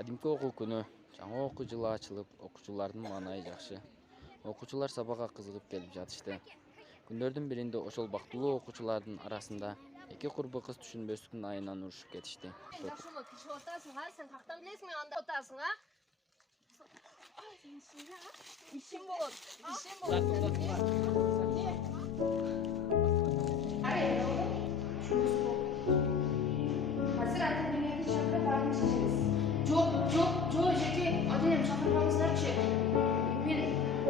Кадимки окуу күнү жаңы окуу жылы ачылып, окуучулардын маанайы жакшы. Окуучулар сабакка кызыгып келип жатышты. Күндөрдүн биринде ошол бактылуу окуучулардын арасында эки курбу кыз түшүнбөстүктүн айынан урушуп кетишти. Жакшылык киши отасың, сен каяктан билесиң мен анда отасың, ишим болот. Азыр ата-энеңерди чакырып анын чечебиз. Жок, жеке, ата-энем чакырбаңыздарчы. Мен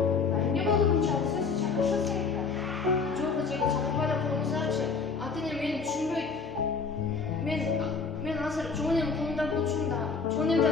эмне болду мынчалык сөз чакырышыңыз керек да. Жок, жеке, чакырбай эле коюңуздарчы. Ата-энем мени түшүнбөйт. Мен азыр чоң энем колунда болчумун да. Чоң энем да